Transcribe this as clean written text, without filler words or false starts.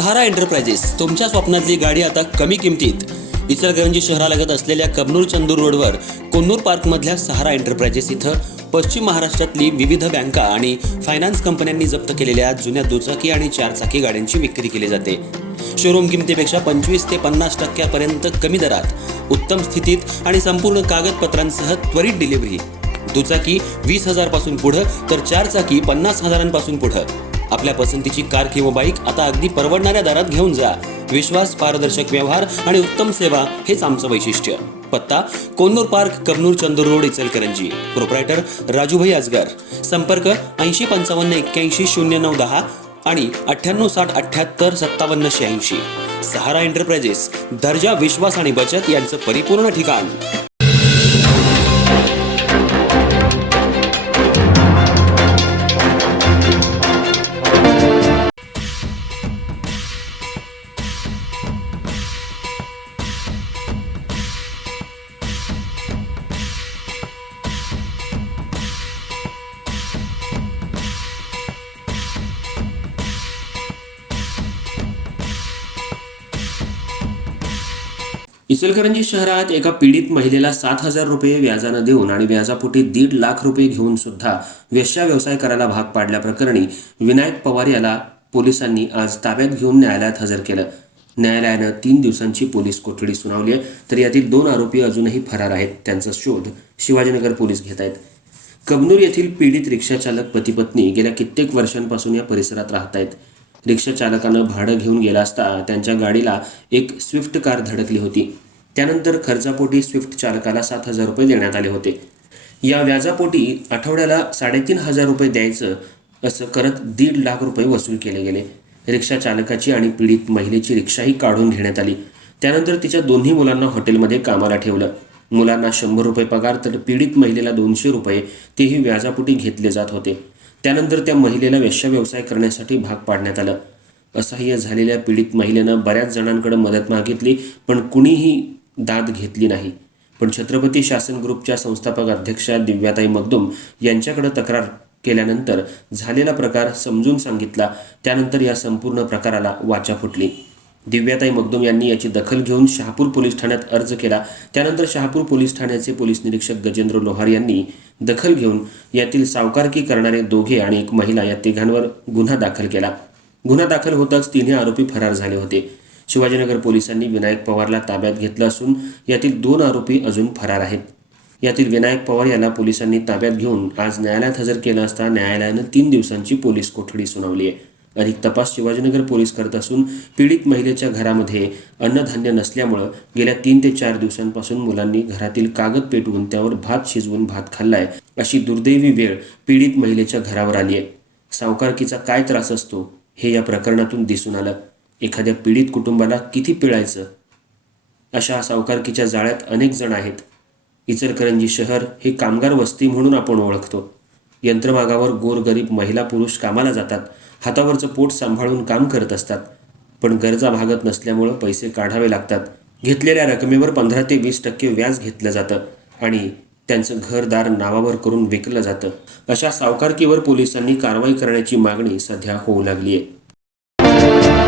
सहारा enterprises तुमच्या स्वप्नातली गाडी आता कमी किमतीत. इचलकरंजी शहरालगत असलेल्या कबनूर चंदूर रोडवर कोन्नूर पार्कमधल्या सहारा एंटरप्राइजेस इथं पश्चिम महाराष्ट्रातली विविध बँका आणि फायनान्स कंपन्यांनी जप्त केलेल्या जुन्या दुचाकी आणि चारचाकी गाड्यांची विक्री केली जाते. शोरूम किमतीपेक्षा 25 ते 50% कमी दरात, उत्तम स्थितीत आणि संपूर्ण कागदपत्रांसह त्वरित डिलिव्हरी. दुचाकी 20,000 पासून पुढे तर चारचाकी 50,000 पासून पुढे. आपल्या पसंतीची कार किंवा बाईक आता अगदी परवडणाऱ्या दरात घेऊन जा. विश्वास, पारदर्शक व्यवहार आणि उत्तम सेवा हेच आमचं वैशिष्ट्य. पत्ता Konnur park, Kabnur Chandur road, Ichalkaranji. Proprietor Rajubhai Ajgar. संपर्क 8055810910 आणि 9860785786. सहारा एंटरप्राइजेस, दर्जा, विश्वास आणि बचत यांचं परिपूर्ण ठिकाण. इचलकरंजी शहरात एका पीडित महिलेला 7,000 रुपये व्याजानं देऊन आणि व्याजापोटी 1.5 लाख रुपये घेऊन सुद्धा वेश्या व्यवसाय करायला भाग पाडल्याप्रकरणी विनायक पवार याला पोलिसांनी आज ताब्यात घेऊन न्यायालयात हजर केलं. न्यायालयानं 3 दिवसांची पोलीस कोठडी सुनावली आहे, तर यातील 2 आरोपी अजूनही फरार आहेत. त्यांचा शोध शिवाजीनगर पोलीस घेत आहेत. कबनूर येथील पीडित रिक्षाचालक पती पत्नी गेल्या कित्येक वर्षांपासून या परिसरात राहत आहेत. रिक्षा चालकानं भाडं घेऊन गेला असता त्यांच्या गाडीला एक स्विफ्ट कार धडकली होती. त्यानंतर खर्चापोटी स्विफ्ट चालकाला 7,000 रुपये देण्यात आले होते. या व्याजापोटी आठवड्याला 3,500 रुपये द्यायचं असं करत 1.5 लाख रुपये वसूल केले गेले. रिक्षा चालकाची आणि पीडित महिलेची रिक्षाही काढून घेण्यात आली. त्यानंतर तिच्या दोन्ही मुलांना हॉटेलमध्ये कामाला ठेवलं. मुलांना 100 रुपये पगार तर पीडित महिलेला 200 रुपये तेही व्याजापोटी घेतले जात होते. त्यानंतर त्या महिलेला वेश्या व्यवसाय करण्यासाठी भाग पाडण्यात आलं. असहाय्य झालेल्या पीडित महिलेनं बऱ्याच जणांकडे मदत मागितली, पण कुणीही दाद घेतली नाही. पण छत्रपती शासन ग्रुपच्या संस्थापक अध्यक्षा दिव्याताई मगदूम यांच्याकडे तक्रार केल्यानंतर झालेला प्रकार समजून सांगितला. त्यानंतर या संपूर्ण प्रकाराला वाचा फुटली. दिव्याताई मगदूम यांनी याची दखल घेऊन शहापूर पोलीस ठाण्यात अर्ज केला. त्यानंतर शहापूर पोलीस ठाण्याचे पोलीस निरीक्षक गजेंद्र लोहार यांनी दखल घेऊन यातील सावकारकी करणारे दोघे आणि एक महिला या तिघांवर गुन्हा दाखल केला. गुन्हा दाखल होताच तिन्ही आरोपी फरार झाले होते. शिवाजीनगर पोलिसांनी विनायक पवारला ताब्यात घेतलं असून यातील 2 आरोपी अजून फरार आहेत. यातील विनायक पवार याला पोलिसांनी ताब्यात घेऊन आज न्यायालयात हजर केलं असता न्यायालयानं 3 दिवसांची पोलीस कोठडी सुनावली आहे. अधिक तपास शिवाजीनगर पोलीस करत असून पीडित महिलेच्या घरामध्ये अन्नधान्य नसल्यामुळं गेल्या 3 ते 4 दिवसांपासून मुलांनी घरातील कागद पेटवून त्यावर भात शिजवून भात खाल्लाय, अशी दुर्दैवी वेळ पीडित महिलेच्या घरावर आली आहे. सावकारकीचा काय त्रास असतो हे या प्रकरणातून दिसून आलं. एखाद्या पीडित कुटुंबाला किती पिळायचं, अशा सावकारकीच्या जाळ्यात अनेक जण आहेत. इचलकरंजी शहर हे कामगार वस्ती म्हणून आपण ओळखतो. यंत्रमागावर गोरगरीब महिला पुरुष कामाला जातात, हातावरचं पोट सांभाळून काम करत असतात. पण गरजा भागत नसल्यामुळं पैसे काढावे लागतात. घेतलेल्या रकमेवर 15 ते 20% व्याज घेतलं जातं आणि त्यांचं घरदार नावावर करून विकलं जातं. अशा सावकारकीवर पोलिसांनी कारवाई करण्याची मागणी सध्या होऊ लागली आहे.